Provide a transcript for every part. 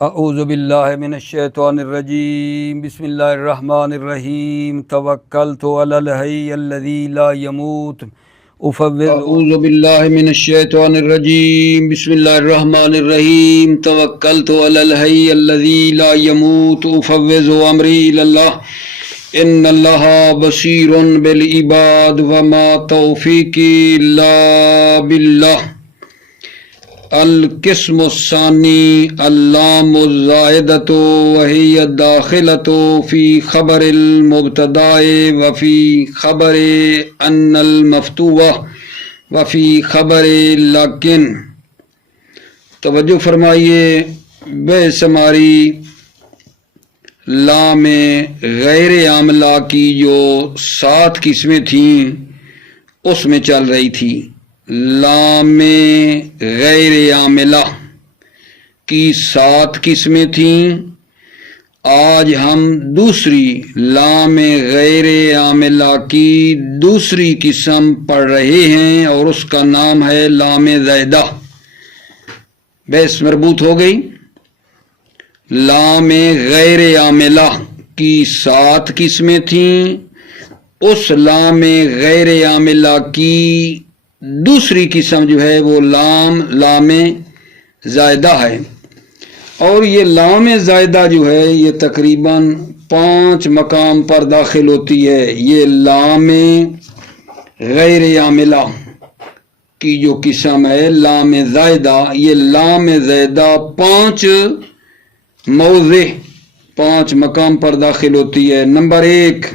اعوذ باللہ من الشیطان الرجیم بسم اللہ الرحمن الرحیم توکلت علی الحی الذی لا يموت اعوذ باللہ من الشیطان الرجیم بسم اللہ الرحمن الرحیم توکلت علی الحی الذی لا يموت افوض امری الی اللہ ان اللہ بصیر بالعباد وما توفیقی الا باللہ القسم الثانی اللام الزائدۃ وہی الداخلۃ فی خبر المبتداء وفی خبر ان المفتوح وفی خبر لیکن۔ توجہ فرمائیے، بے شماری لام غیر عاملہ کی جو 7 قسمیں تھیں اس میں چل رہی تھی۔ لام غیر عاملہ کی 7 قسمیں تھیں، آج ہم دوسری لام غیر عاملہ کی دوسری قسم پڑھ رہے ہیں اور اس کا نام ہے لام زائدہ۔ بحث مربوط ہو گئی۔ لام غیر عاملہ کی 7 قسمیں تھیں، اس لام غیر عاملہ کی دوسری قسم جو ہے وہ لام زائدہ ہے، اور یہ لام زائدہ جو ہے یہ تقریباً 5 مقام پر داخل ہوتی ہے۔ یہ لام غیر عاملہ کی جو قسم ہے لام زائدہ، یہ لام زائدہ 5 موضع 5 مقام پر داخل ہوتی ہے۔ نمبر 1،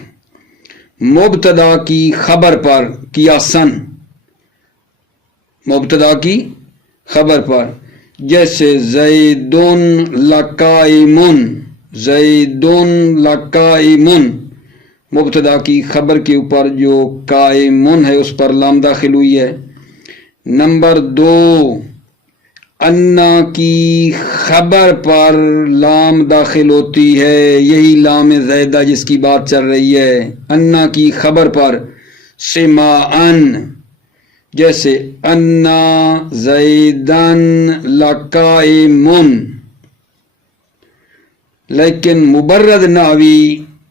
مبتدا کی خبر پر قیاساً، مبتدا کی خبر پر، جیسے زیدن لقائمن، زیدن لقائمن، مبتدا کی خبر کے اوپر جو قائمن ہے اس پر لام داخل ہوئی ہے۔ نمبر 2، انا کی خبر پر لام داخل ہوتی ہے، یہی لام زائدہ جس کی بات چل رہی ہے۔ انا کی خبر پر سماعن، جیسے انا زیدن لقائمن، لیکن مبرد نحوی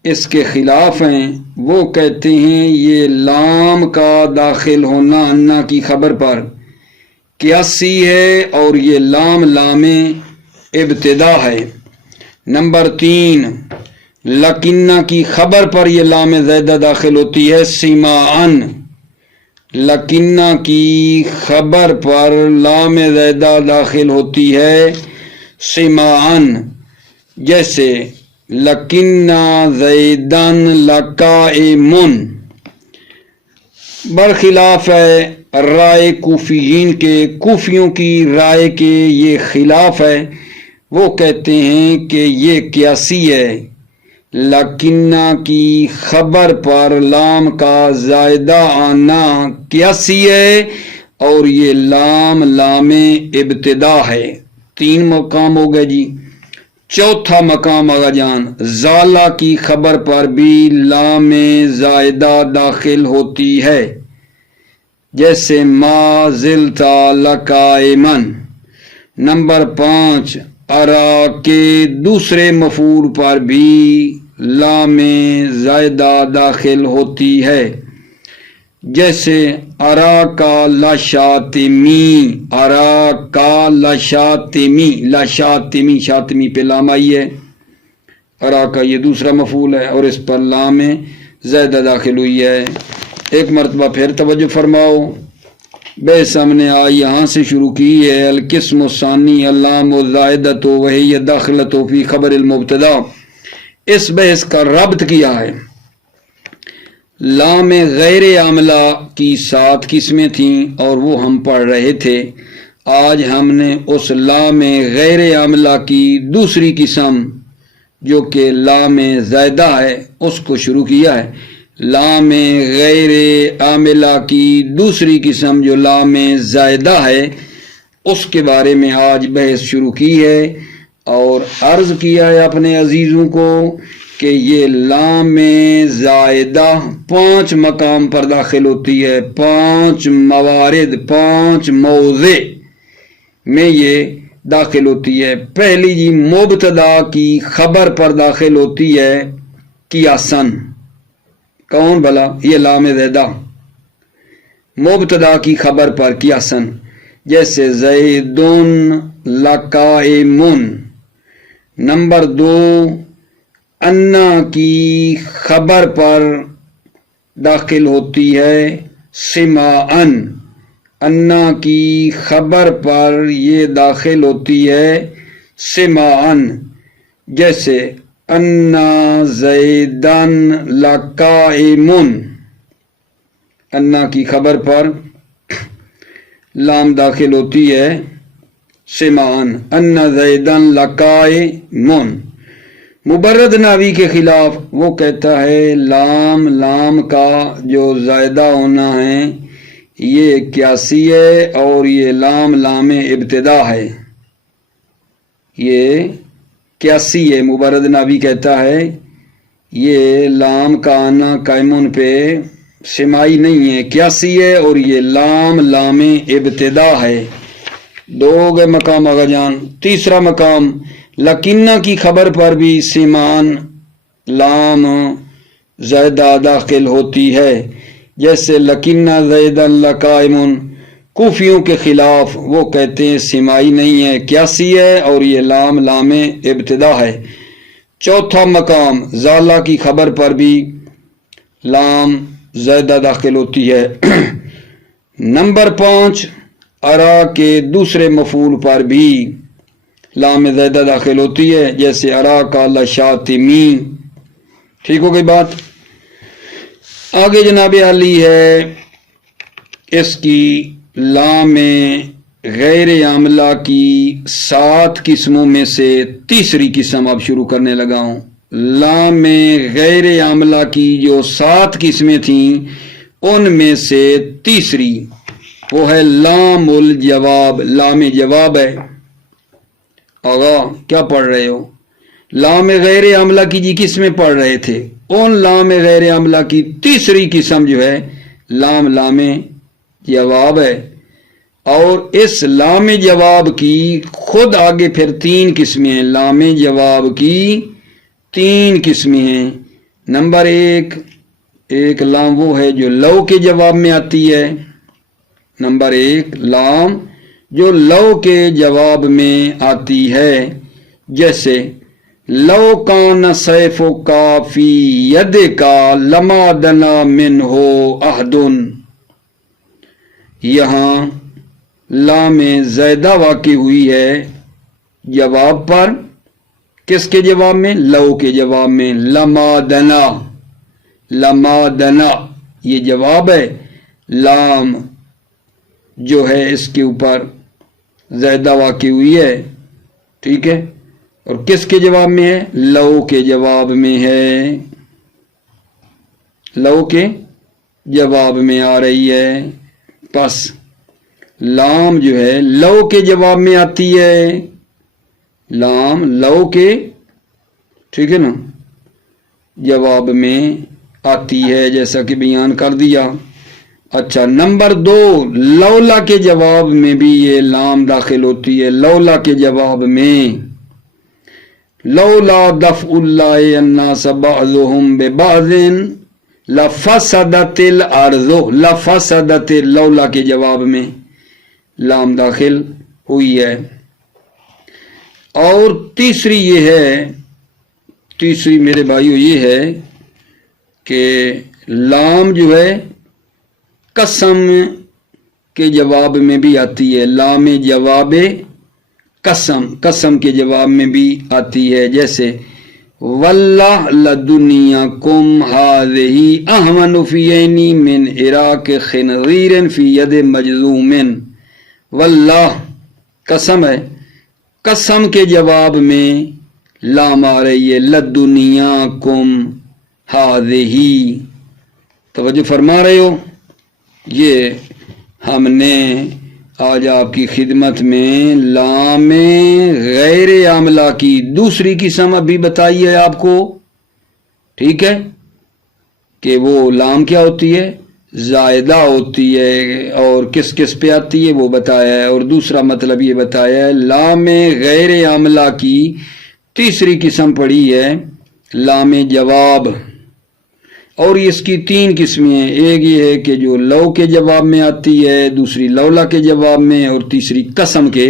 اس کے خلاف ہیں، وہ کہتے ہیں یہ لام کا داخل ہونا انا کی خبر پر قیاسی ہے اور یہ لام ابتدا ہے۔ نمبر 3، لکنہ کی خبر پر یہ لام زائدہ داخل ہوتی ہے سماعن، لکنہ کی خبر پر لام زائدہ داخل ہوتی ہے سماعن، جیسے لکنہ زیدن لقائمن۔ برخلاف ہے رائے کوفیین کے، کوفیوں کی رائے کے یہ خلاف ہے، وہ کہتے ہیں کہ یہ قیاسی ہے، لکنہ کی خبر پر لام کا زائدہ آنا قیاسی ہے اور یہ لام ابتدا ہے۔ 3 مقام ہو گئے جی۔ چوتھا مقام آگا جان، زالہ کی خبر پر بھی لام زائدہ داخل ہوتی ہے، جیسے ما زلتا لقائمن۔ نمبر 5، ارا کے دوسرے مفعول پر بھی لام زائدہ داخل ہوتی ہے، جیسے ارا کا لاشاتمی، ارا کا لاشاتمی، لاشاتمی، شاتمی پہ لام آئی ہے، ارا کا یہ دوسرا مفعول ہے اور اس پر لام زائدہ داخل ہوئی ہے۔ ایک مرتبہ پھر توجہ فرماؤ، بحث ہم نے یہاں سے شروع کی ہے۔ القسم الثانی اللام الزائدۃ وہی الداخلۃ فی خبر المبتدا، اس بحث کا ربط کیا ہے۔ لام غیر عاملہ کی 7 قسمیں تھیں اور وہ ہم پڑھ رہے تھے۔ آج ہم نے اس لام غیر عاملہ کی دوسری قسم جو کہ لام زائدہ ہے اس کو شروع کیا ہے۔ لام غیر عاملہ کی دوسری قسم جو لام زائدہ ہے اس کے بارے میں آج بحث شروع کی ہے، اور عرض کیا ہے اپنے عزیزوں کو کہ یہ لام زائدہ 5 مقام پر داخل ہوتی ہے، 5 موارد، 5 موضع میں یہ داخل ہوتی ہے؟ پہلی جی مبتدا کی خبر پر داخل ہوتی ہے قیاسن. کون بھلا؟ یہ لام زیدہ مبتدا کی خبر پر قیاسن. جیسے زیدن لقائمن. نمبر 2 انا کی خبر پر داخل ہوتی ہے سماعن. انا کی خبر پر یہ داخل ہوتی ہے سماعن. جیسے انا زیدن لقائمن. انا کی خبر پر لام داخل ہوتی ہے سماعن. انا زیدن لقائمن. مبرد ناوی کے خلاف وہ کہتا ہے لام کا جو زائدہ ہونا ہے یہ قیاسی ہے اور یہ لام ابتدا ہے. یہ قیاسی ہے. مبرد ناوی کہتا ہے یہ لام کا آنا قائمون پہ سمائی نہیں ہے، قیاسی ہے، اور یہ لام ابتدا ہے. 2 گئے مقام آگا جان. تیسرا مقام لکنہ کی خبر پر بھی سیمان لام زائدہ داخل ہوتی ہے. جیسے لکنہ زیدن لقائمن. کوفیوں کے خلاف وہ کہتے ہیں سمائی نہیں ہے، قیاسی ہے، اور یہ لام ابتدا ہے. چوتھا مقام زالہ کی خبر پر بھی لام زائدہ داخل ہوتی ہے. نمبر 5 ارا کے دوسرے مفعول پر بھی لام زائدہ داخل ہوتی ہے. جیسے ارا کا لشاتمی. ٹھیک ہو گئی بات. آگے جناب عالی ہے اس کی لام غیر عاملہ کی 7 قسموں میں سے تیسری قسم اب شروع کرنے لگا ہوں. لام غیر عاملہ کی جو 7 قسمیں تھیں ان میں سے تیسری وہ ہے لام الجواب. لام جواب ہے. آگا کیا پڑھ رہے ہو؟ لام غیر عاملہ کی جی قسمیں پڑھ رہے تھے. ان لام غیر عاملہ کی تیسری قسم جو ہے لام جواب ہے. اور اس لام جواب کی خود آگے پھر 3 قسمیں ہیں. لام جواب کی 3 قسمیں ہیں. نمبر 1 لام وہ ہے جو لو کے جواب میں آتی ہے. نمبر 1 لام جو لو کے جواب میں آتی ہے. جیسے لو کان سیف کا فی ید کا لما دنا من ہو احدن. یہاں لام زائدہ واقع ہوئی ہے جواب پر. کس کے جواب میں؟ لو کے جواب میں. لما دنا یہ جواب ہے. لام جو ہے اس کے اوپر زائدہ واقع ہوئی ہے. ٹھیک ہے. اور کس کے جواب میں ہے؟ لو کے جواب میں ہے. لو کے جواب میں آ رہی ہے. پس لام جو ہے لو کے جواب میں آتی ہے. لام لو کے ٹھیک ہے نا جواب میں آتی ہے جیسا کہ بیان کر دیا. اچھا نمبر 2 لولا کے جواب میں بھی یہ لام داخل ہوتی ہے. لولا کے جواب میں لولا دفع اللہ الناس بعضهم ببعض لفسدت الارض. لفسدت لولا کے جواب میں لام داخل ہوئی ہے. اور تیسری یہ ہے، تیسری میرے بھائیو یہ ہے کہ لام جو ہے قسم کے جواب میں بھی آتی ہے. لام جواب قسم کے جواب میں بھی آتی ہے. جیسے واللہ لدنیاکم ہذہ اہون فی عینی من عراق خنزیر فی ید مجذوم. واللہ قسم ہے، قسم کے جواب میں لام آ رہی ہے. لدنیاکم ہذہ. توجہ فرما رہے ہو؟ یہ ہم نے آج آپ کی خدمت میں لام غیر عاملہ کی دوسری قسم ابھی بتائی ہے آپ کو. ٹھیک ہے کہ وہ لام کیا ہوتی ہے؟ زائدہ ہوتی ہے اور کس کس پہ آتی ہے وہ بتایا ہے، اور دوسرا مطلب یہ بتایا ہے لام غیر عاملہ کی تیسری قسم پڑھی ہے لام جواب، اور اس کی 3 قسمیں ہیں، ایک یہ ہے کہ جو لو کے جواب میں آتی ہے، دوسری لولا کے جواب میں، اور تیسری قسم کے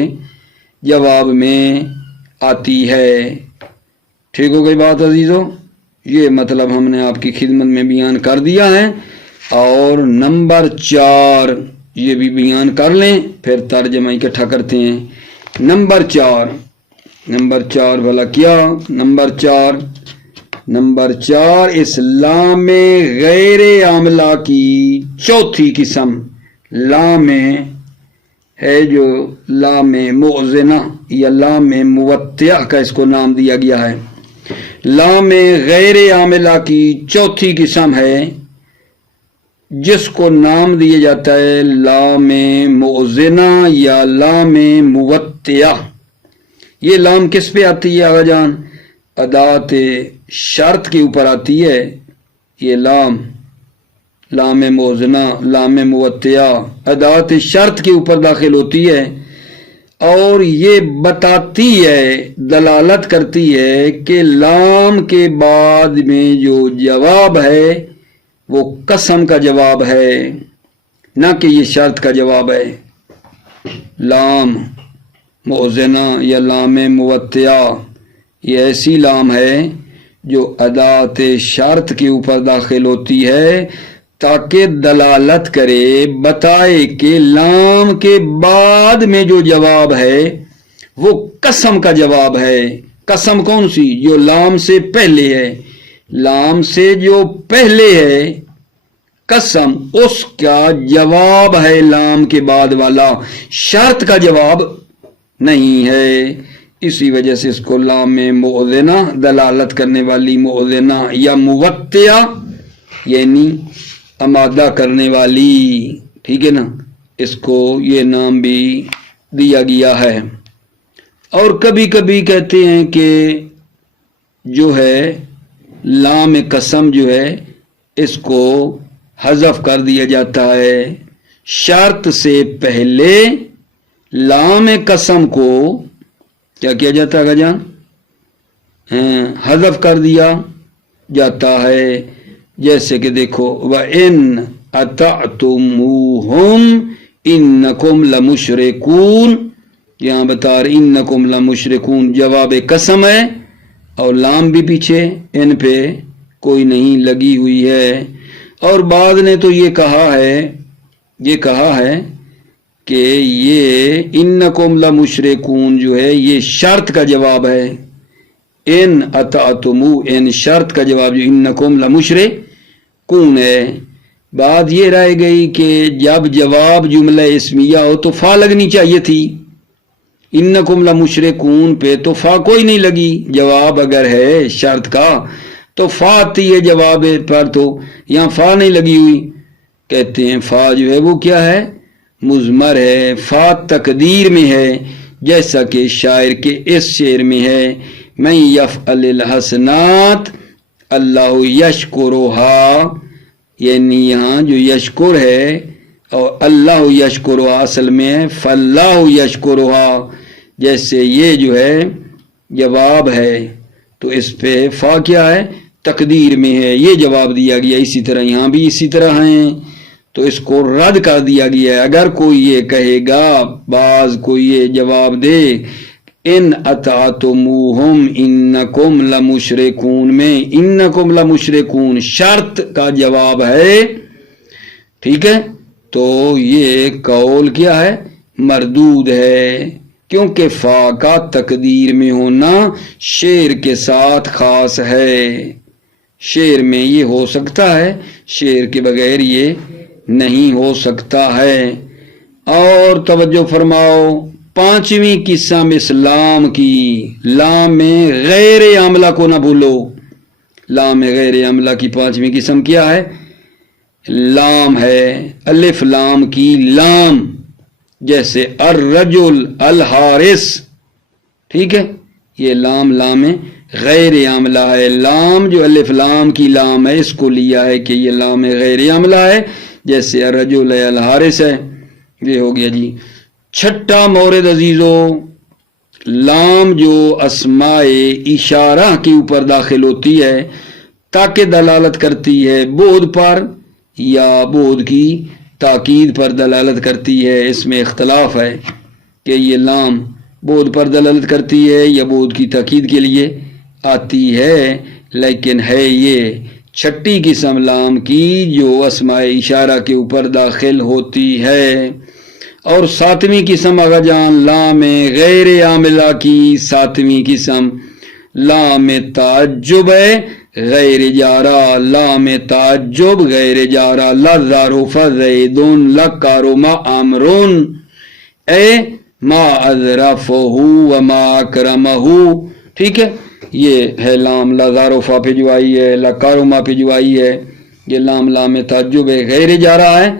جواب میں آتی ہے۔ ٹھیک ہو گئی بات عزیزو؟ یہ مطلب ہم نے آپ کی خدمت میں بیان کر دیا ہے، اور نمبر 4 یہ بھی بیان کر لیں پھر ترجمہ اکٹھا کرتے ہیں۔ نمبر 4 بھلا کیا؟ نمبر 4 اسلام غیر عاملہ کی چوتھی قسم لام ہے جو لام موزنہ یا لام موتیہ کا اس کو نام دیا گیا ہے۔ لام غیر عاملہ کی چوتھی قسم ہے جس کو نام دیا جاتا ہے لام موزنہ یا لام موتیہ۔ یہ لام کس پہ آتی ہے آغا جان؟ ادات شرط کے اوپر آتی ہے۔ یہ لام موزنہ لام موتیہ ادات شرط کے اوپر داخل ہوتی ہے، اور یہ بتاتی ہے، دلالت کرتی ہے کہ لام کے بعد میں جو جواب ہے وہ قسم کا جواب ہے، نہ کہ یہ شرط کا جواب ہے۔ لام موزنہ یا لام موتیہ یہ ایسی لام ہے جو ادات شرط کے اوپر داخل ہوتی ہے تاکہ دلالت کرے، بتائے کہ لام کے بعد میں جو جواب ہے وہ قسم کا جواب ہے۔ قسم کون سی؟ جو لام سے پہلے ہے، لام سے جو پہلے ہے قسم، اس کا جواب ہے لام کے بعد والا، شرط کا جواب نہیں ہے۔ اسی وجہ سے اس کو لام موزنہ دلالت کرنے والی موزنہ یا موتیہ یعنی آمادہ کرنے والی، ٹھیک ہے نا، اس کو یہ نام بھی دیا گیا ہے۔ اور کبھی کبھی کہتے ہیں کہ جو ہے لام قسم جو ہے اس کو حذف کر دیا جاتا ہے، شرط سے پہلے لام قسم کو کیا کیا جاتا ہے جان؟ حذف کر دیا جاتا ہے۔ جیسے کہ دیکھو وَإِنْ أَطَعْتُمُوهُمْ إِنَّكُمْ لَمُشْرِكُونَ، یہاں بتا رہے اِنَّكُمْ لَمُشْرِكُونَ جواب قسم ہے، اور لام بھی پیچھے ان پہ کوئی نہیں لگی ہوئی ہے۔ اور بعض نے تو یہ کہا ہے کہ یہ انکم لمشرکون جو ہے یہ شرط کا جواب ہے، ان اطعتمو ان شرط کا جواب جو انکم لمشرکون ہے۔ بات یہ رہ گئی کہ جب جواب جملہ اسمیہ ہو تو فا لگنی چاہیے تھی، انکم لمشرکون پہ تو فا کوئی نہیں لگی، جواب اگر ہے شرط کا تو فا آتی ہے جواب پر، تو یہاں فا نہیں لگی ہوئی۔ کہتے ہیں فا جو ہے وہ کیا ہے؟ مضمر ہے، فا تقدیر میں ہے، جیسا کہ شاعر کے اس شعر میں ہے من یفعل الحسنات اللہ یشکرھا، یعنی یہاں جو یشکر ہے اور اللہ یشکرھا اصل میں ہے فاللہ یشکرھا، جیسے یہ جو ہے جواب ہے تو اس پہ فا کیا ہے؟ تقدیر میں ہے، یہ جواب دیا گیا۔ اسی طرح یہاں بھی اسی طرح ہیں، تو اس کو رد کر دیا گیا ہے۔ اگر کوئی یہ کہے گا، بعض کوئی یہ جواب دے ان اطعتموہم انکم لمشرکون میں انکم لمشرکون شرط کا جواب ہے، ٹھیک ہے، تو یہ قول کیا ہے؟ مردود ہے، کیونکہ فا کا تقدیر میں ہونا شعر کے ساتھ خاص ہے۔ شعر میں یہ ہو سکتا ہے، شعر کے بغیر یہ نہیں ہو سکتا ہے۔ اور توجہ فرماؤ، 5ویں قسم اسلام کی لام غیر عاملہ کو نہ بھولو۔ لام غیر عاملہ کی 5ویں قسم کیا ہے؟ لام ہے الف لام کی لام، جیسے الرجل الحارث، ٹھیک ہے، یہ لام غیر عاملہ ہے۔ لام جو الف لام کی لام ہے اس کو لیا ہے کہ یہ لام غیر عاملہ ہے، جیسے الرجل الحارث ہے. یہ ہو گیا جی. چھٹا مورد عزیزو، لام جو اسماء اشارہ کے اوپر داخل ہوتی ہے تاکہ دلالت کرتی ہے بعد پر یا بعد کی تاکید پر دلالت کرتی ہے. اس میں اختلاف ہے کہ یہ لام بعد پر دلالت کرتی ہے یا بعد کی تاکید کے لیے آتی ہے، لیکن ہے یہ چھٹی قسم لام کی جو اسماء اشارہ کے اوپر داخل ہوتی ہے. اور ساتویں قسم آگا جان لام غیر عاملہ کی ساتویں قسم لام تعجب ہے غیر جارہ. لام تعجب غیر جارہ. لظرف زیدن لکرم عمرون اے ما اظرفہ وما اکرمہ. ٹھیک ہے، یہ ہے لام لظرفہ پہ جو آئی ہے، لکرمہ پہ جو آئی ہے. یہ لام تعجب ہے غیر جارہ ہے،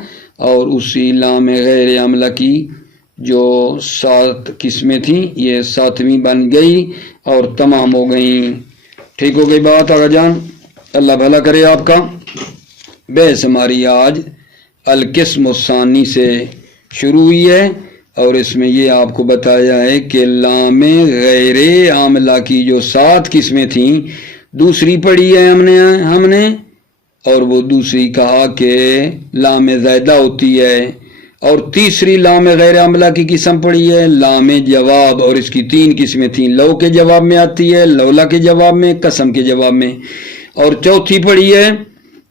اور اسی لام غیر عاملہ کی جو 7 قسمیں تھیں یہ 7ویں بن گئی اور تمام ہو گئیں. ٹھیک ہو گئی بات آگا جان، اللہ بھلا کرے آپ کا. بحث ہماری آج القسم الثانی سے شروع ہوئی ہے، اور اس میں یہ آپ کو بتایا ہے کہ لام غیر عاملہ کی جو 7 قسمیں تھیں دوسری پڑھی ہے ہم نے اور وہ دوسری کہا کہ لام زائدہ ہوتی ہے. اور تیسری لام غیر عاملہ کی قسم پڑھی ہے لام جواب، اور اس کی 3 قسمیں تھیں، لو کے جواب میں آتی ہے، لولا کے جواب میں، قسم کے جواب میں. اور چوتھی پڑھی ہے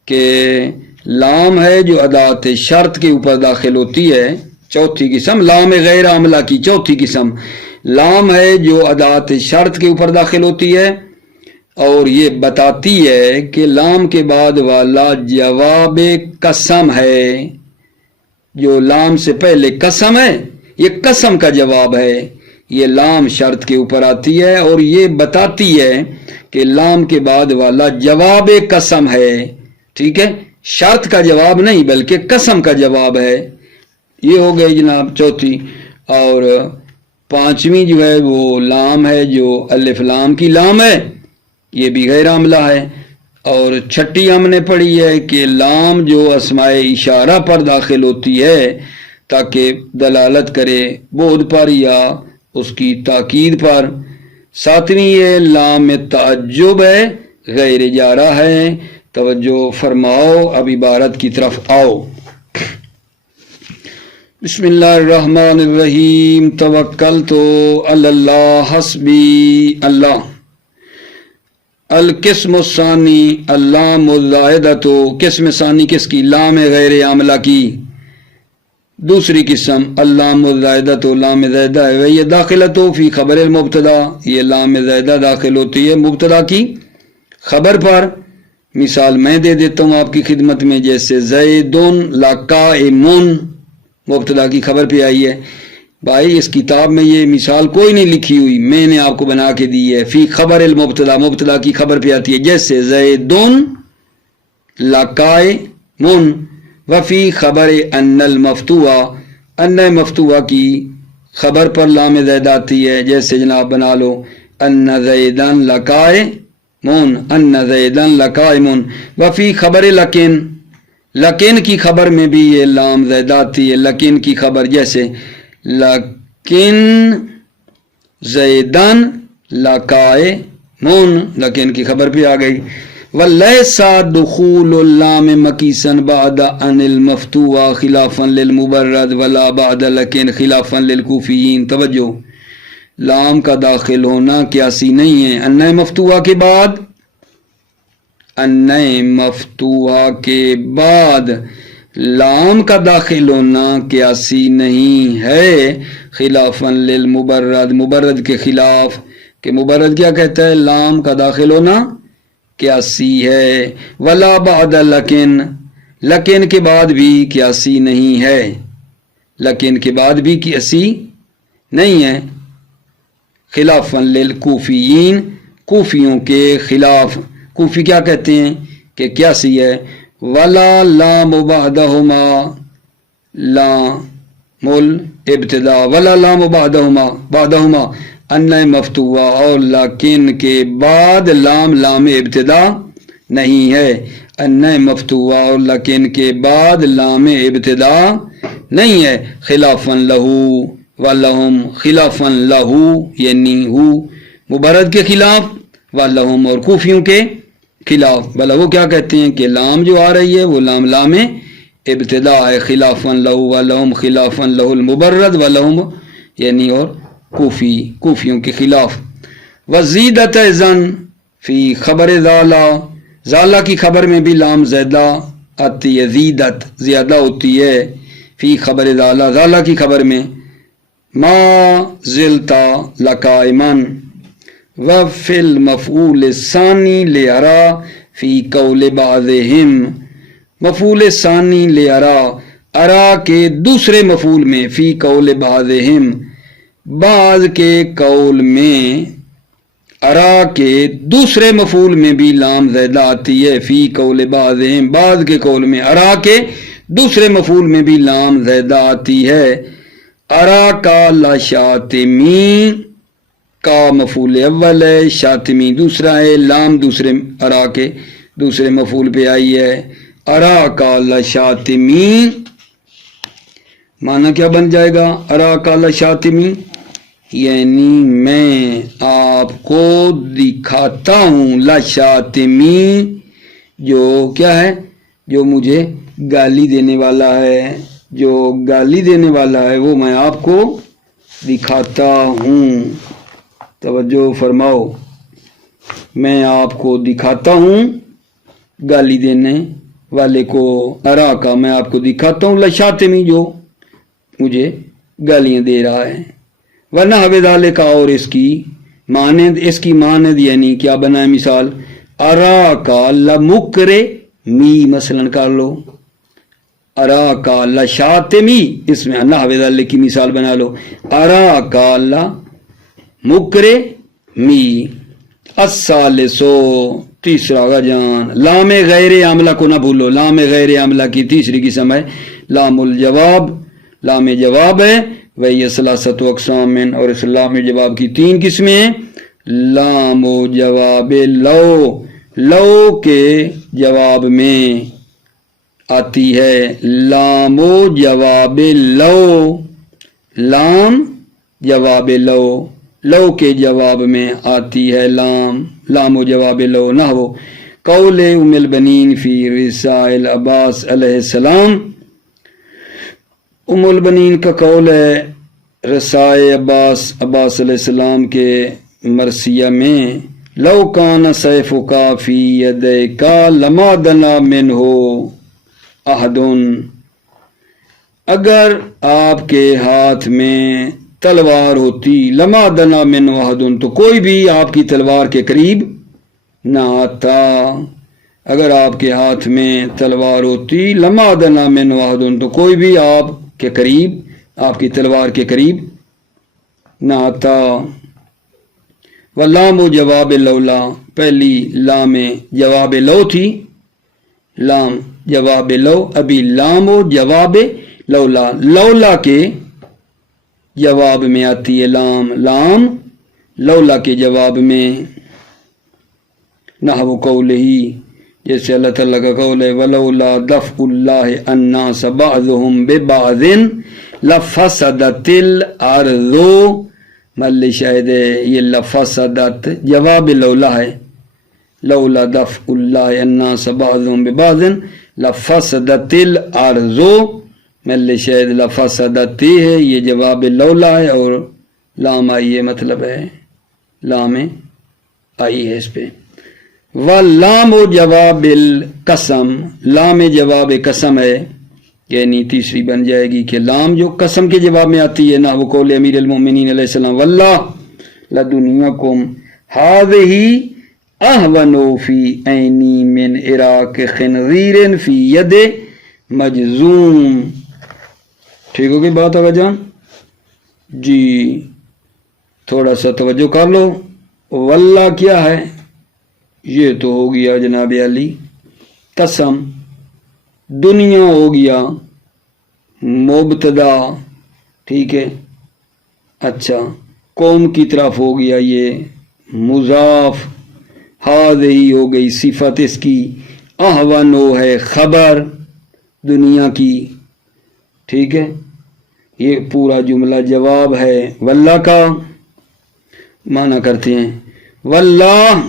کہ لام ہے جو ادات شرط کے اوپر داخل ہوتی ہے. چوتھی قسم لام غیر عاملہ کی چوتھی قسم لام ہے جو ادات شرط کے اوپر داخل ہوتی ہے، اور یہ بتاتی ہے کہ لام کے بعد والا جواب قسم ہے. جو لام سے پہلے قسم ہے یہ قسم کا جواب ہے. یہ لام شرط کے اوپر آتی ہے اور یہ بتاتی ہے کہ لام کے بعد والا جواب قسم ہے. ٹھیک ہے، شرط کا جواب نہیں بلکہ قسم کا جواب ہے. یہ ہو گئی جناب چوتھی. اور 5ویں جو ہے وہ لام ہے جو الف لام کی لام ہے، یہ بھی غیر عاملہ ہے. اور چھٹی ہم نے پڑھی ہے کہ لام جو اسماء اشارہ پر داخل ہوتی ہے تاکہ دلالت کرے بعد پر یا اس کی تاکید پر. 7ویں یہ لام تعجب ہے غیر جارہ ہے. توجہ فرماؤ، اب عبارت کی طرف آؤ. بسم اللہ الرحمن الرحیم. توکلت علی اللہ حسبی اللہ. القسم الثانی اللام الزائدۃ. قسم ثانی کس کی؟ لام غیر عاملہ کی. دوسری قسم اللام الزائدۃ، لام زائدہ ہے. یہ داخلۃ فی خبر المبتدا، یہ لام زائدہ داخل ہوتی ہے مبتدا کی خبر پر. مثال میں دے دیتا ہوں آپ کی خدمت میں، جیسے زیدن لقائمن مبتدا کی خبر پہ آئی ہے. بھائی اس کتاب میں یہ مثال کوئی نہیں لکھی ہوئی، میں نے آپ کو بنا کے دی ہے. فی خبر المبتدا، مبتدا کی خبر پہ آتی ہے، جیسے زیدن لقائمن. وفی خبر ان المفتوح، ان مفتوحہ کی خبر پر لام زائدہ آتی ہے، جیسے جناب بنا لو ان زیدن لقائمن، ان زیدن لقائمن. وفی خبر لکن، لکن کی خبر میں بھی یہ لام زائدہ آتی ہے. لکن کی خبر جیسے لکن زیدن لقائمن، لکن کی خبر پہ آ گئی. وَلَيْسَ دُخُولُ اللَّامِ مَقِيسًا بَعْدَ عَنِ الْمَفْتُوحِ خِلَافًا لِلْمُبَرَّدِ وَلَا بَعْدَ لَكِنْ خِلَافًا لِلْكُوفِيِّينَ. توجہ، لام کا داخل ہونا قیاسی نہیں ہے. ان مفتوحہ کے بعد، ان مفتوحہ کے بعد لام کا داخل ہونا قیاسی نہیں ہے. خلافاً للمبرد، مبرد کے خلاف، کہ مبرد کیا کہتا ہے؟ لام کا داخل ہونا قیاسی ہے. ولا بعد لکن، لکن کے بعد بھی قیاسی نہیں ہے. لکن کے بعد بھی قیاسی نہیں ہے. خلافاً للکوفیین، کوفیوں کے خلاف. کوفی کیا کہتے ہیں کہ قیاسی ہے. ولا لام بعدہما، لام الابتدا، ولا لام بعدہما ان مفتوحہ، اور لیکن کے بعد لام ابتدا نہیں ہے. نئے مفتوح اور لیکن کے بعد لام ابتدا نہیں ہے، خلافاً لہو ولہم، خلافاً لہو یعنی ہو مبرد کے خلاف، ولہم اور کوفیوں کے خلاف. بھلا وہ کیا کہتے ہیں کہ لام جو آ رہی ہے وہ لام ابتدا ہے، خلافاً لہو ولہم، خلافاً لہو المبرد ولہم یعنی اور کوفیوں کے خلاف. وزیدت زن فی خبر زالہ، زالہ کی خبر میں بھی لام زیادہ آتی ہے، زیدت زیادہ ہوتی ہے، فی خبر زالہ زالہ کی خبر میں. ما زلتا لقائمن وفی المفعول الثانی لیرا فی قول بعضہم، مفعول ثانی لیرا ارا کے دوسرے مفعول میں، فی قول بعضہم بعض کے قول میں، ارا کے دوسرے مفعول میں بھی لام زیادہ آتی ہے، فی قول بعضہم بعض کے قول میں، ارا کے دوسرے مفعول میں بھی لام زیادہ آتی ہے. ارا کا لشاتمی کا مفعول اول ہے، شاتمی دوسرا ہے، لام دوسرے ارا کے دوسرے مفعول پہ آئی ہے. ارا کا لشاتمی معنی کیا بن جائے گا؟ ارا کا لشاتمی یعنی میں آپ کو دکھاتا ہوں، لشاتمی جو کیا ہے؟ جو مجھے گالی دینے والا ہے، جو گالی دینے والا ہے وہ میں آپ کو دکھاتا ہوں. توجہ فرماؤ، میں آپ کو دکھاتا ہوں گالی دینے والے کو، ارا کا میں آپ کو دکھاتا ہوں، لشاتمی جو مجھے گالیاں دے رہا ہے. ورنہ حویدالے کا اور اس کی مانند یعنی کیا بنا ہے مثال؟ ارا کا لمکرے می مثلا کر لو، ارا کا لشاتمی اس میں اللہ حویدالے کی مثال بنا لو، ارا کا لمکرے می. الثالثو تیسرا غجان، لام غیر عاملہ کو نہ بھولو، لام غیر عاملہ کی تیسری قسم ہے لام الجواب، لام جواب ہے. وہی ثلاثۃ اقسام اور اس لام جواب کی تین قسمیں ہیں. لام و جواب لو، لو کے جواب میں آتی ہے لام و جواب لو، لام جواب لو، لو کے جواب میں آتی ہے لام و جواب لو. نحو قول ام البنین فی رسائل عباس علیہ السلام، ام البنین کا قول ہے رسائے عباس علیہ السلام کے مرثیہ میں، لو کان سیفک فی یدیک لما دنا منہ احد، اگر آپ کے ہاتھ میں تلوار ہوتی، لما دنا منہ احد تو کوئی بھی آپ کی تلوار کے قریب نہ آتا. اگر آپ کے ہاتھ میں تلوار ہوتی، لما دنا منہ احد تو کوئی بھی آپ کے قریب، آپ کی تلوار کے قریب نہ آتا. واللام و جواب لولا، پہلی لام جواب لو تھی، لام جواب لو، ابھی لام و جواب لولا، لولا کے جواب میں آتی ہے لام لولا کے جواب میں. نحو قولہی، جیسے اللہ تعالیٰ کا قول ہے ولولا دفع اللہ الناس بعضهم ببعض لفسدت الارض، مل شاہد ہے یہ لفسدت جواب لولا ہے، لولا دفع اللہ الناس بعضهم ببعض لفسدت الارض، مل شاہد لفسدت ہے یہ جواب لولا ہے اور لام آئی ہے، مطلب ہے لام آئی ہے اس پہ. واللام جواب القسم، لام جواب قسم ہے، یعنی تیسری بن جائے گی کہ لام جو قسم کے جواب میں آتی ہے نا، وہ قول امیر المومنین علیہ السلام واللہ لدنیاکم ہذہ اہون فی عینی من عراق خنزیر فی ید مجزوم. ٹھیک ہوگی بات آگا جان جی، تھوڑا سا توجہ کر لو. واللہ کیا ہے؟ یہ تو ہو گیا جناب علی قسم، دنیا ہو گیا مبتدا، ٹھیک ہے. اچھا قوم کی طرف ہو گیا یہ مضاف، ہذہ ہو گئی صفت اس کی، احونو ہے خبر دنیا کی، ٹھیک ہے، یہ پورا جملہ جواب ہے واللہ کا، معنی کرتے ہیں واللہ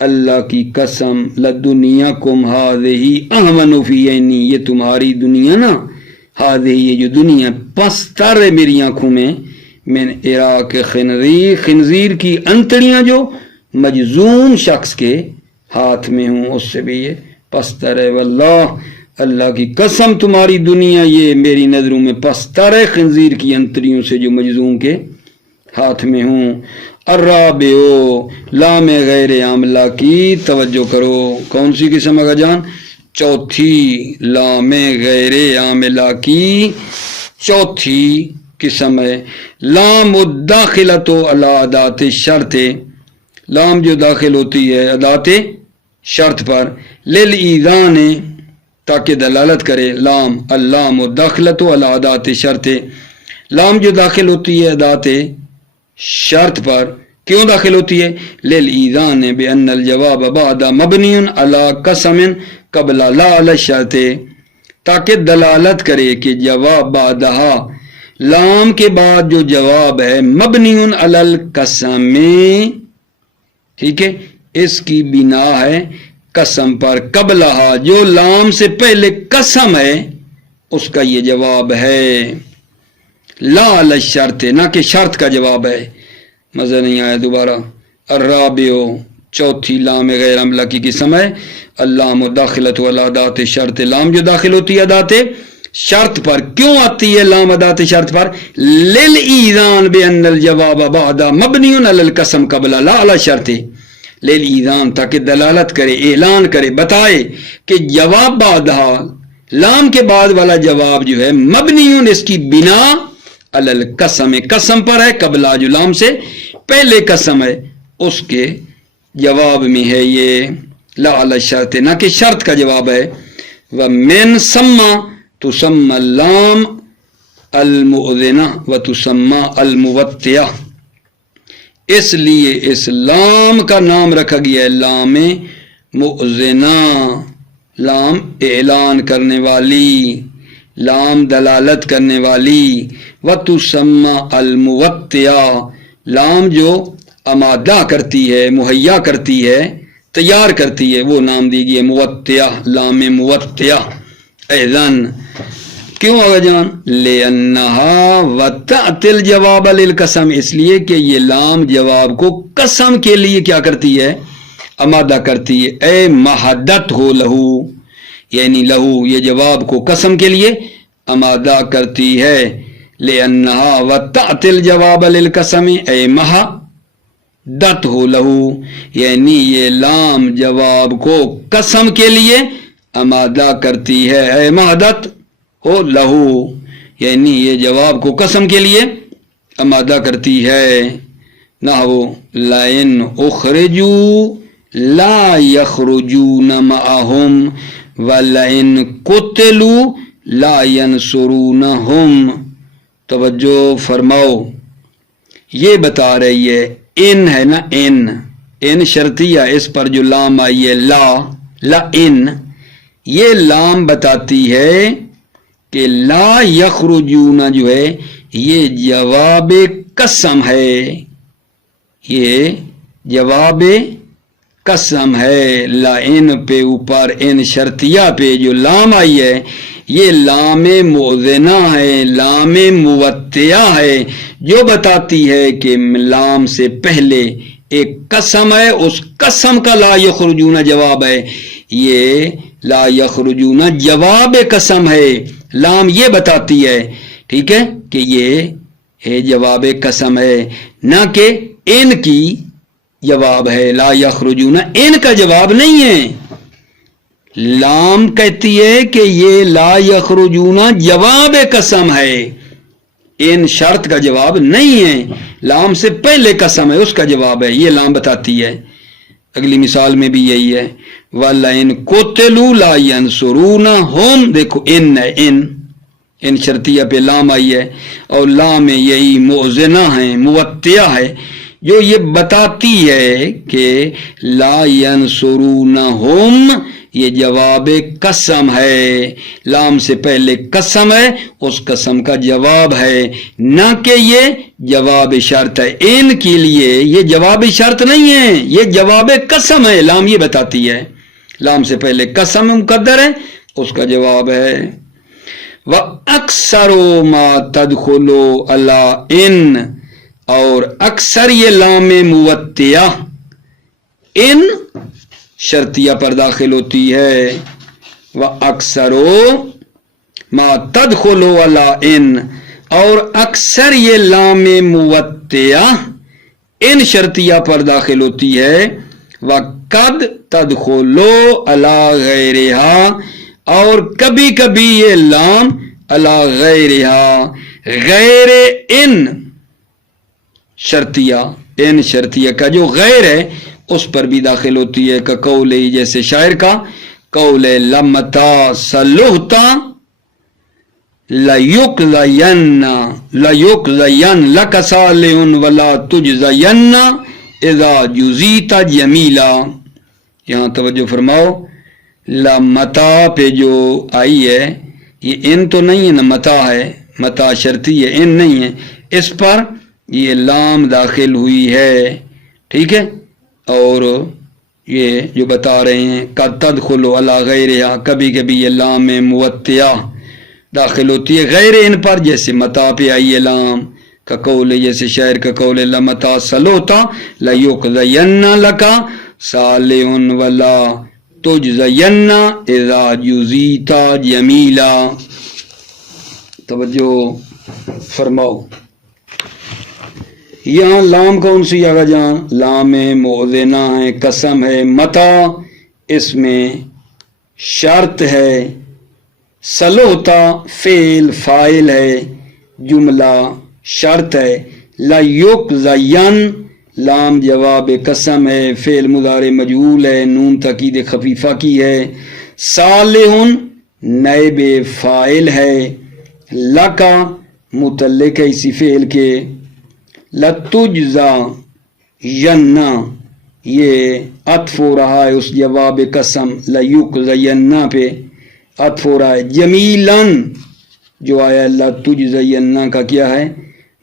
اللہ کی قسم لدنیاکم ہذہ احون فی عینی، یہ تمہاری دنیا نا، ہذہ یہ جو دنیا پستر ہے میری آنکھوں میں، من عراق خنزیر، خنزیر کی انتڑیاں جو مجزوم شخص کے ہاتھ میں ہوں اس سے بھی یہ پستر ہے، واللہ اللہ کی قسم تمہاری دنیا یہ میری نظروں میں پستر ہے خنزیر کی انتڑیوں سے جو مجزوم کے ہاتھ میں ہوں۔ الرابعو لام غیر عاملہ کی توجہ کرو، کون سی قسم کا جان؟ چوتھی، لام غیر عاملہ کی چوتھی قسم ہے۔ لام الداخلۃ علی ادات شرط، لام جو داخل ہوتی ہے ادات شرط پر، للایذان تاکہ دلالت کرے، لام اللام الداخلۃ علی ادات شرط، لام جو داخل ہوتی ہے ادات شرط پر، کیوں داخل ہوتی ہے؟ للایذان بان الجواب بعد مبنی علی قسم قبل لا علی الشرط، تاکہ دلالت کرے کہ جواب بعدہا، لام کے بعد جو جواب ہے مبنی علی القسم، ٹھیک ہے، اس کی بنا ہے قسم پر، قبلہا جو لام سے پہلے قسم ہے اس کا یہ جواب ہے، لا علی الشرط نہ کہ شرط کا جواب ہے۔ مزہ نہیں آیا دوبارہ؟ الرابع چوتھی لام غیر عاملہ کی قسم ہے اللام داخلۃ علی ادات شرط، لام جو داخل ہوتی ہے ادات شرط پر، کیوں آتی ہے لام ادات شرط پر؟ للایذان بان الجواب بعد مبنی علی القسم قبل لا علی شرط، للایذان تاکہ دلالت کرے، اعلان کرے، بتائے کہ جواب بعدہا، لام کے بعد والا جواب جو ہے مبنی اس کی بنا علی القسم، قسم پر ہے، قبلہ جو لام سے پہلے قسم ہے اس کے جواب میں ہے یہ لا علی الشرط نہ کہ شرط کا جواب ہے۔ ومن سما تسمى اللام المؤذنہ وتسمى الموطئہ، اس لیے اس لام کا نام رکھا گیا ہے لام مؤذنہ، لام اعلان کرنے والی، لام دلالت کرنے والی، وتسمى الموطئہ، لام جو آمادہ کرتی ہے، مہیا کرتی ہے، تیار کرتی ہے، وہ نام دی گئی ہے موطئہ، لام موطئہ۔ اذن کیوں آگا جان؟ لأنہا وتأتی الجواب للقسم، اس لیے کہ یہ لام جواب کو قسم کے لیے کیا کرتی ہے؟ آمادہ کرتی ہے، اے مہدت ہو لہو، یعنی لہو یہ جواب کو قسم کے لیے آمادہ کرتی ہے۔ لأنہا وتأتی الجواب للقسم اے مہدت ہو لہو، یعنی یہ لام جواب کو قسم کے لیے آمادہ کرتی ہے، اے مہدت ہو لہو، یعنی یہ جواب کو قسم کے لیے آمادہ کرتی ہے۔ نحو لئن اخرجوا لا يخرجون معهم ولئن قتلوا لا ينصرونهم، توجہ فرماؤ، یہ بتا رہی ہے ان ہے نا، ان شرطیہ، اس پر جو لام آئی ہے لا ان، یہ لام بتاتی ہے کہ لا یخرجون جو ہے یہ جواب قسم ہے، یہ جواب قسم ہے، لا ان پہ اوپر ان شرطیہ پہ جو لام آئی ہے یہ لام مؤذنہ ہے، لام موطئہ ہے، جو بتاتی ہے کہ لام سے پہلے ایک قسم ہے، اس قسم کا لا یخرجون جواب ہے، یہ لا یخرجون جواب قسم ہے، لام یہ بتاتی ہے، ٹھیک ہے، کہ یہ جواب قسم ہے، نہ کہ ان کی جواب ہے، لا یخرجون ان کا جواب نہیں ہے، لام کہتی ہے کہ یہ لا یخرجون جواب قسم ہے، ان شرط کا جواب نہیں ہے، لام سے پہلے قسم ہے اس کا جواب ہے، یہ لام بتاتی ہے۔ اگلی مثال میں بھی یہی ہے، وَلَئِن قُتِلُوا لَا يَنصُرُونَهُمْ، دیکھو ان ہے، ان شرطیہ پہ لام آئی ہے، اور لام یہی مؤذنہ ہے، موطئہ ہے، جو یہ بتاتی ہے کہ لا ینصرونہم یہ جواب قسم ہے، لام سے پہلے قسم ہے، اس قسم کا جواب ہے، نہ کہ یہ جواب شرط ہے۔ ان کے لیے یہ جواب شرط نہیں ہے، یہ جواب قسم ہے، لام یہ بتاتی ہے، لام سے پہلے قسم مقدر ہے، اس کا جواب ہے۔ وَأَكْثَرُ مَا تَدْخُلُ عَلَىٰ ان، اور اکثر یہ لام موتیہ ان شرطیہ پر داخل ہوتی ہے۔ وَأَكْثَرُ مَا تَدْخُلُ عَلَىٰ ان، اور اکثر یہ لام موتیہ ان شرطیہ پر داخل ہوتی ہے۔ وَقَدْ تَدْخُلُ عَلَىٰ غَيْرِهَا، اور کبھی کبھی یہ لام عَلَىٰ غَيْرِهَا غیر ان شرطیہ، ان شرطیہ کا جو غیر ہے اس پر بھی داخل ہوتی ہے، کہ قول جیسے شاعر کا قول لمتا صلحتا لیقضین لک صالح ولا تجزین اذا جزیت جمیلا۔ یہاں توجہ فرماؤ، لمتا پہ جو آئی ہے یہ ان تو نہیں ہے نا، متا ہے، متا شرطی ہے، ان نہیں ہے، اس پر یہ لام داخل ہوئی ہے، ٹھیک ہے۔ اور یہ جو بتا رہے ہیں قد تدخل علی غیرہا، کبھی کبھی یہ لام موتیہ داخل ہوتی ہے غیر ان پر، جیسے متا پہ آئی ہے لام، کا قول جیسے شاعر کا قول لمتا صلوتا لیقضین لک صالح ولا تجزین اذا جزیت جمیلا۔ توجہ فرماؤ، یہاں لام کون سی آگا جان؟ لام مؤذنہ ہے، قسم ہے، متا اس میں شرط ہے، صلوتا فعل فاعل ہے، جملہ شرط ہے، لیقضین لام جواب قسم ہے، فعل مضارع مجہول ہے، نون تاکید خفیفہ کی ہے، صالح نائب فاعل ہے، لکا متعلق ہے اسی فعل کے، لتجزا یننا یہ عطف ہو رہا ہے اس جواب قسم لیقضینہ پہ عطف ہو رہا ہے، جمیلاً جو آیا لتجزینہ کا کیا ہے؟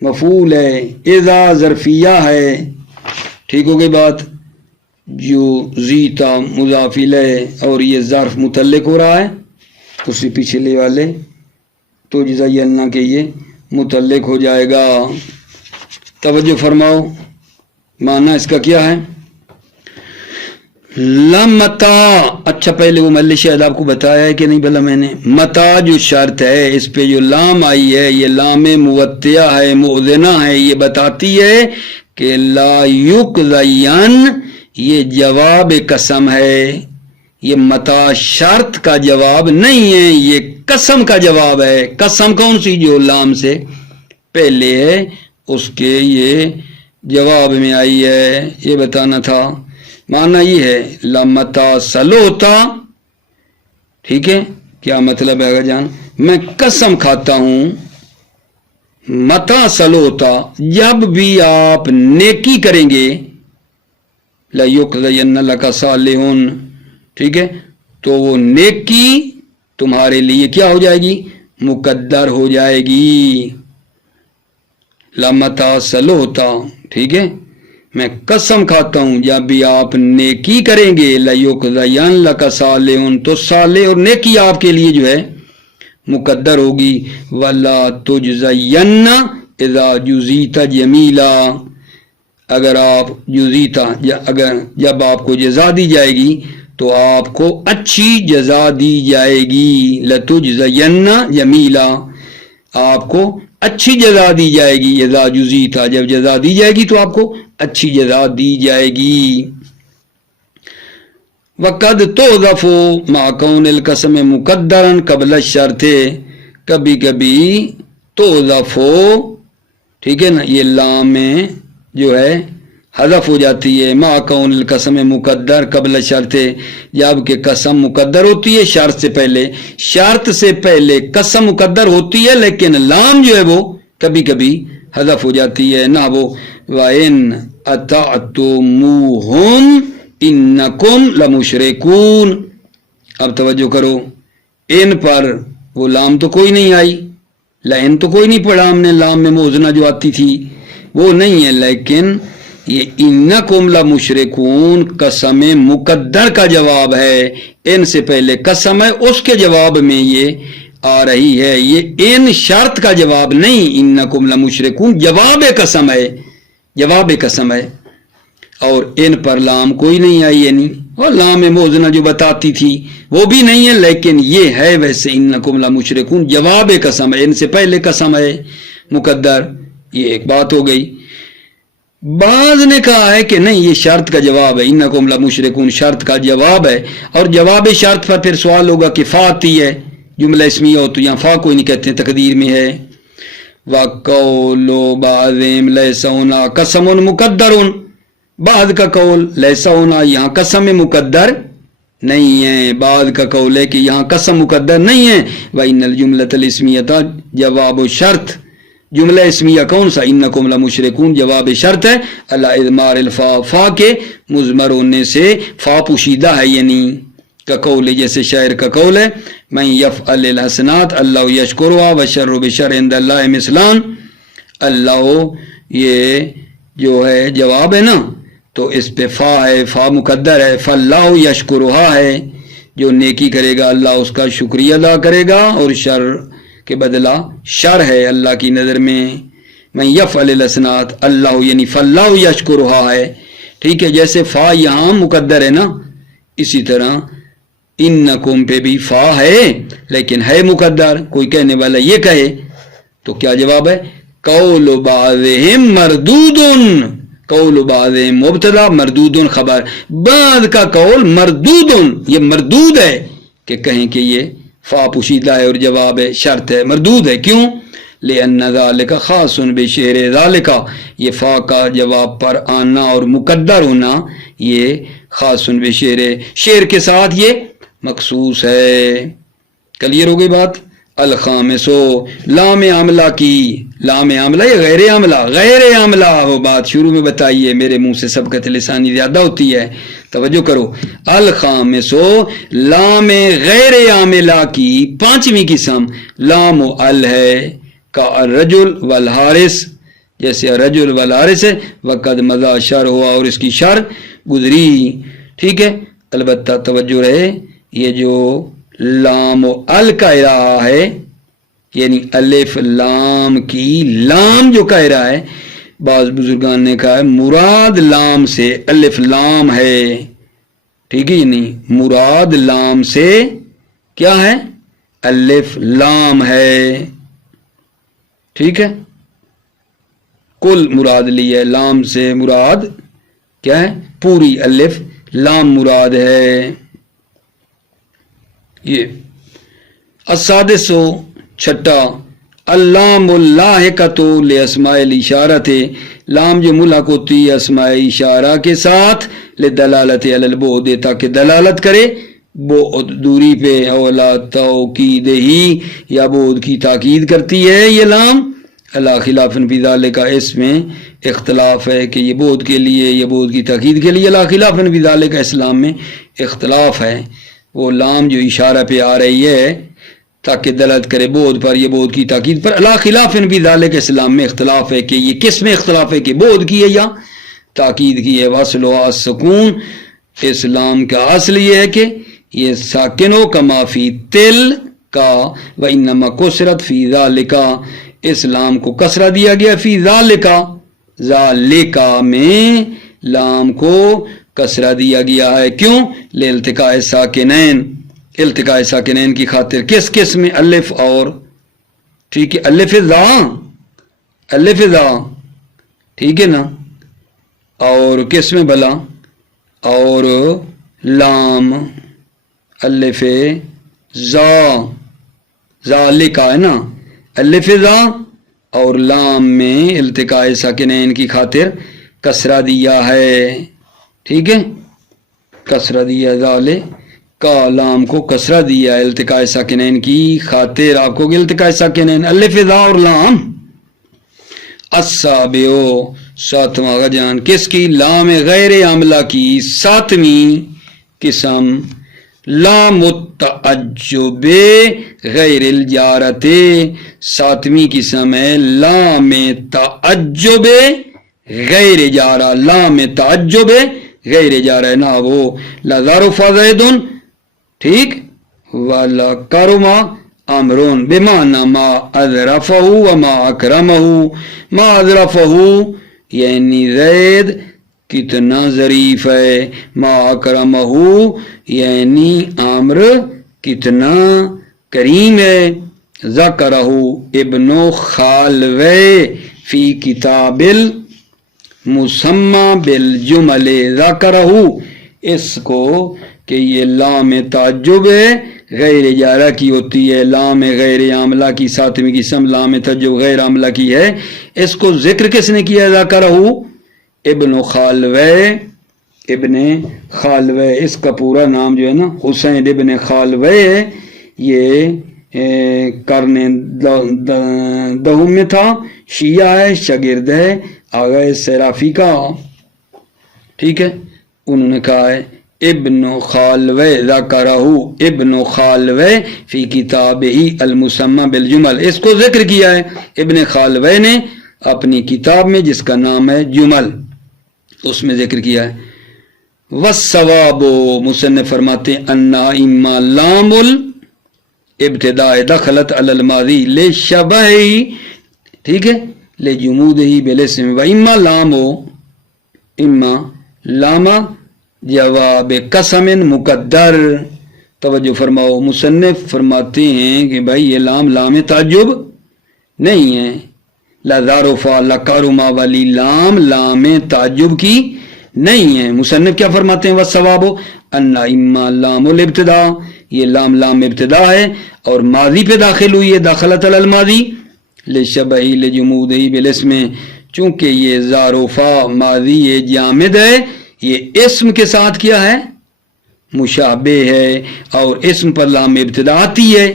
مفعول ہے، اذا ظرفیہ ہے، ٹھیک ہو گئی بات، جو زیتا مضاف الیہ اور یہ ظرف متعلق ہو رہا ہے اسی پچھلے والے تجزینہ کے یہ متعلق ہو جائے گا۔ توجہ فرماؤ، معنی اس کا کیا ہے؟ لمتا، اچھا پہلے وہ مل شاید آپ کو بتایا ہے کہ نہیں بھلا میں نے، متا جو شرط ہے اس پہ جو لام آئی ہے یہ لام موتیہ ہے، مؤذنہ ہے، یہ بتاتی ہے کہ لا یقضین یہ جواب قسم ہے، یہ متا شرط کا جواب نہیں ہے، یہ قسم کا جواب ہے۔ قسم کون سی؟ جو لام سے پہلے ہے اس کے یہ جواب میں آئی ہے، یہ بتانا تھا۔ معنی یہ ہے لمتا صلوتا، ٹھیک ہے، کیا مطلب ہے جان؟ میں قسم کھاتا ہوں، متا صلوتا جب بھی آپ نیکی کریں گے، لیقضین لک صالح، ٹھیک ہے، تو وہ نیکی تمہارے لیے کیا ہو جائے گی؟ مقدر ہو جائے گی۔ لمتا صلوتا، ٹھیک ہے، میں قسم کھاتا ہوں جب بھی آپ نیکی کریں گے، لیقضین لک صالح، تو صالح اور نیکی آپ کے لیے جو ہے مقدر ہوگی، ولا تجزین اذا جزیت جمیلا، اگر آپ جزیتا اگر جب آپ کو جزا دی جائے گی تو آپ کو اچھی جزا دی جائے گی، لتجزین جمیلا آپ کو اچھی جزا دی جائے گی، اذا جزیتا جب جزا دی جائے گی تو آپ کو اچھی جزا دی جائے گی۔ وقد تحذف مع کون القسم مقدرا قبل الشرط، کبھی کبھی تحذف، ٹھیک ہے نا، یہ لام میں جو ہے حذف ہو جاتی ہے، مع کون القسم مقدر قبل شرط، جب کہ قسم مقدر ہوتی ہے شرط سے پہلے، شرط سے پہلے قسم مقدر ہوتی ہے لیکن لام جو ہے وہ کبھی کبھی حذف ہو جاتی ہے. نحو وَإِنْ أَطَعْتُمُوهُمْ إِنَّكُمْ لَمُشْرِكُونَ. اب توجہ کرو، ان پر وہ لام تو کوئی نہیں آئی، لائن تو کوئی نہیں پڑھا ہم نے، لام میں موزنہ جو آتی تھی وہ نہیں ہے، لیکن یہ انکم لمشرکون قسم مقدر کا جواب ہے. ان سے پہلے قسم ہے، اس کے جواب میں یہ آ رہی ہے. یہ ان شرط کا جواب نہیں، انکم لمشرکون جواب قسم ہے، جواب قسم ہے. اور ان پر لام کوئی نہیں آئی، یعنی اور لام موزنہ جو بتاتی تھی وہ بھی نہیں ہے، لیکن یہ ہے ویسے انکم لمشرکون جواب قسم ہے، ان سے پہلے قسم ہے مقدر. یہ ایک بات ہو گئی. بعض نے کہا ہے کہ نہیں، یہ شرط کا جواب ہے، انکم لمشرکون شرط کا جواب ہے. اور جواب شرط پر پھر سوال ہوگا کہ فا آتی ہے جملہ اسمیہ ہو تو یہاں فا کوئی نہیں کہتے ہیں، تقدیر میں ہے وَقَوْلُ بَعْضِهِمْ لَيْسَ هُنَا قَسَمٌ مُقَدَّرٌ. بعض کا قول لیسا ہونا یہاں قسم مقدر نہیں ہے، بعض کا قول ہے کہ یہاں قسم مقدر نہیں ہے. وَإِنَّ الْجُمْلَةَ الْإِسْمِيَّةَ جواب شرط، جملہ اسمیہ کون سا؟ انکم لمشرکون جواب شرط ہے اللہ اضمار الفا، فا کے مضمر ہونے سے فا پوشیدہ ہے، یعنی کا قول جیسے شاعر کا قول ہے من یفعل الحسنات اللہ یشکرها وشر بشر عند اللہ مثلان. اللہ یہ جو ہے جواب ہے نا، تو اس پہ فا ہے، فا مقدر ہے. فاللہ یشکرها ہے، جو نیکی کرے گا اللہ اس کا شکریہ ادا کرے گا، اور شر کے بدلہ شر ہے اللہ کی نظر میں. من یفعل الحسنات اللہ یعنی فاللہ یشکرها ہے. ٹھیک ہے، جیسے فا یہاں مقدر ہے نا، اسی طرح انکم پہ بھی فا ہے لیکن ہے مقدر. کوئی کہنے والا یہ کہے تو کیا جواب ہے؟ قول بعضهم مردود، قول بعضهم مبتدا مردود خبر، بعض کا قول مردود، یہ مردود ہے کہ کہیں کہ یہ فا پوشیدہ ہے اور جواب شرط ہے. مردود ہے کیوں؟ لأن ذالک خاص بشعر ذالک، یہ فا کا جواب پر آنا اور مقدر ہونا یہ خاص بشعر، شعر کے ساتھ یہ مخصوص ہے. کلیئر ہو گئی بات؟ الخامسو لام عاملہ کی، لام عاملہ یہ غیر عاملہ، غیر عاملہ وہ بات شروع میں بتائیے، میرے منہ سے سبقت لسانی زیادہ ہوتی ہے، توجہ کرو. الخامسو لام غیر عاملہ کی پانچویں قسم لام و ال ہے کا الرجل والحارث، جیسے الرجل والحارث ہے وقد مضى شر ہوا اور اس کی شر گزری. ٹھیک ہے، البتہ توجہ رہے یہ جو لام و ال کا رہا ہے یعنی الف لام کی لام جو کہہ رہا ہے، بعض بزرگان نے کہا ہے مراد لام سے الف لام ہے. ٹھیک ہے، یعنی مراد لام سے کیا ہے؟ الف لام ہے. ٹھیک ہے، کل مراد لی ہے، لام سے مراد کیا ہے؟ پوری الف لام مراد ہے. یہ السادسو چھٹا اللام اللاحقۃ لاسماء الاشارۃ، لام جو ملحق ہوتی ہے اسماء اشارہ کے ساتھ، لدلالت علی البعد تاکہ دلالت کرے بعد دوری پہ، اولا توکید ہی یا بعد کی تاکید کرتی ہے یہ لام. اللہ خلاف فی ذالک، اس میں اختلاف ہے کہ یہ بعد کے لیے یہ بعد کی تاکید کے لیے، اللہ خلاف فی ذالک اسلام میں اختلاف ہے. وہ لام جو اشارہ پہ آ رہی ہے تاکہ دلالت کرے بعد پر، یہ بعد کی تاکید پر، اللہ خلاف فی ذالک اسلام میں اختلاف ہے کہ یہ کس میں اختلاف ہے کہ بعد کی ہے یا تاکید کی ہے. واصلها السکون، اسلام کا اصل یہ ہے کہ یہ ساکن ہو کما فی تل کا، وانما کسرت فی ذالک، اسلام کو کسرہ دیا گیا فی ذالک، ذالک میں لام کو کسرہ دیا گیا ہے. کیوں؟ لالتقاء ساکنین، التقاء ساکنین کی خاطر. کس کس میں؟ الف اور، ٹھیک ہے، الف ذا، الف ذا، ٹھیک ہے نا، اور کس میں بلا؟ اور لام، الف ذا، ذالک ہے نا، الف ذا اور لام میں التقاء ساکنین کی خاطر کسرہ دیا ہے. ٹھیک ہے، کسرہ دیا، ذالک کا لام کو کسرہ دیا التقاء ساکنین کی خاطر. آپ کو التقاء ساکنین الف ذا اور لام. السابعو ساتواں غجان کس کی؟ لام غیر عاملہ کی ساتویں قسم لام التعجب غیر الجارت ساتویں قسم ہے لام تعجب غیر جارہ لام تعجب غیر جارہ نہ وہ لظرف زیدن ٹھیک والا کرما امرون بمعنی ما اظرفہ وما اکرمہ ما اظرفہ یعنی زید کتنا ظریف ہے ما اکرمہ یعنی عامر کتنا کریم ہے ذکرہ ابن خالوے فی کتاب المسمى بالجمل ذکرہ اس کو کہ یہ لام تعجب ہے غیر جارہ کی ہوتی ہے لام غیر عاملہ کی ساتویں قسم لام تعجب غیر عاملہ کی ہے اس کو ذکر کس نے کیا ذکرہ ابن خالوے ابن خالوے اس کا پورا نام جو ہے نا حسین ابن خالوے ہے یہ قرن دہم میں تھا شیعہ ہے شاگرد ہے آغا صرافی کا ٹھیک ہے انہوں نے کہا ہے ابن خالوے ذکرہ ابن خالوے فی کتابہ المسمى بالجمل اس کو ذکر کیا ہے ابن خالوے نے اپنی کتاب میں جس کا نام ہے جمل اس میں ذکر کیا ہے والصواب مصنف فرماتے ہیں ان اما لام الابتداء دخلت علی الماضی لشبہ ٹھیک ہے لجمودہ بالاسم و اما لام اما لاما جواب قسم مقدر توجہ فرماؤ مصنف فرماتے ہیں کہ بھائی یہ لام تعجب نہیں ہے لظرفا لکرما والی لام تعجب کی نہیں ہے مصنف کیا فرماتے ہیں والصواب ان اما لام الابتداء یہ لام ابتدا ہے اور ماضی پہ داخل ہوئی ہے داخلت علی الماضی لشبہ لجمودہ بالاسم چونکہ یہ ظرفا ماضی یہ جامد ہے یہ اسم کے ساتھ کیا ہے مشابہ ہے اور اسم پر لام ابتدا آتی ہے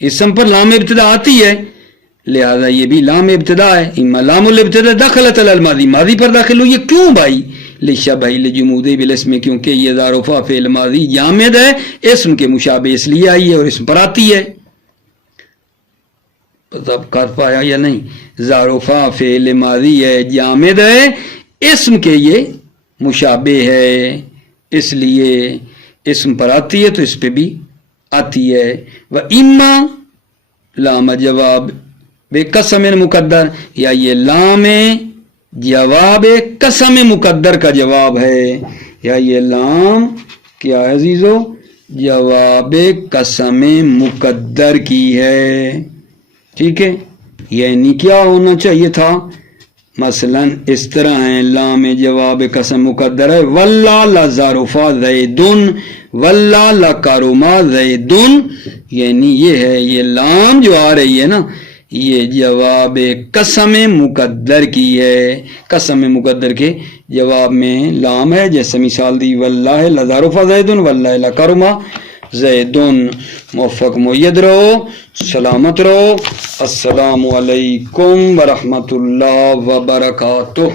اسم پر لام ابتدا آتی ہے لہذا یہ بھی لام ابتدا ہے اما لام الابتدا دخلت علی الماضی ماضی پر داخل ہوئی ہے کیوں بھائی لشبہ لجمودہ بالاسم کیونکہ یہ ظرفا فعل ماضی جامد ہے اسم کے مشابہ اس لیے آئی ہے اور اسم پر آتی ہے اب کر پایا یا نہیں ظرفا فعل ماضی ہے جامد ہے اسم کے یہ مشابہ ہے اس لیے اسم پر آتی ہے تو اس پہ بھی آتی ہے و اما لام جواب بے قسم مقدر یا یہ لام جواب قسم مقدر کا جواب ہے یا یہ لام کیا عزیزو جواب قسم مقدر کی ہے ٹھیک ہے یعنی کیا ہونا چاہیے تھا مثلا اس طرح ہے لام جواب قسم مقدر ہے واللہ لظرفا زیدن واللہ لکرما زیدن یعنی یہ ہے یہ لام جو آ رہی ہے نا یہ جواب قسم مقدر کی ہے قسم مقدر کے جواب میں لام ہے جیسے مثال دی واللہ لظرفا زیدن واللہ لکرما زیدن موفق مؤید رہو سلامت رہو السلام علیکم ورحمۃ اللہ وبرکاتہ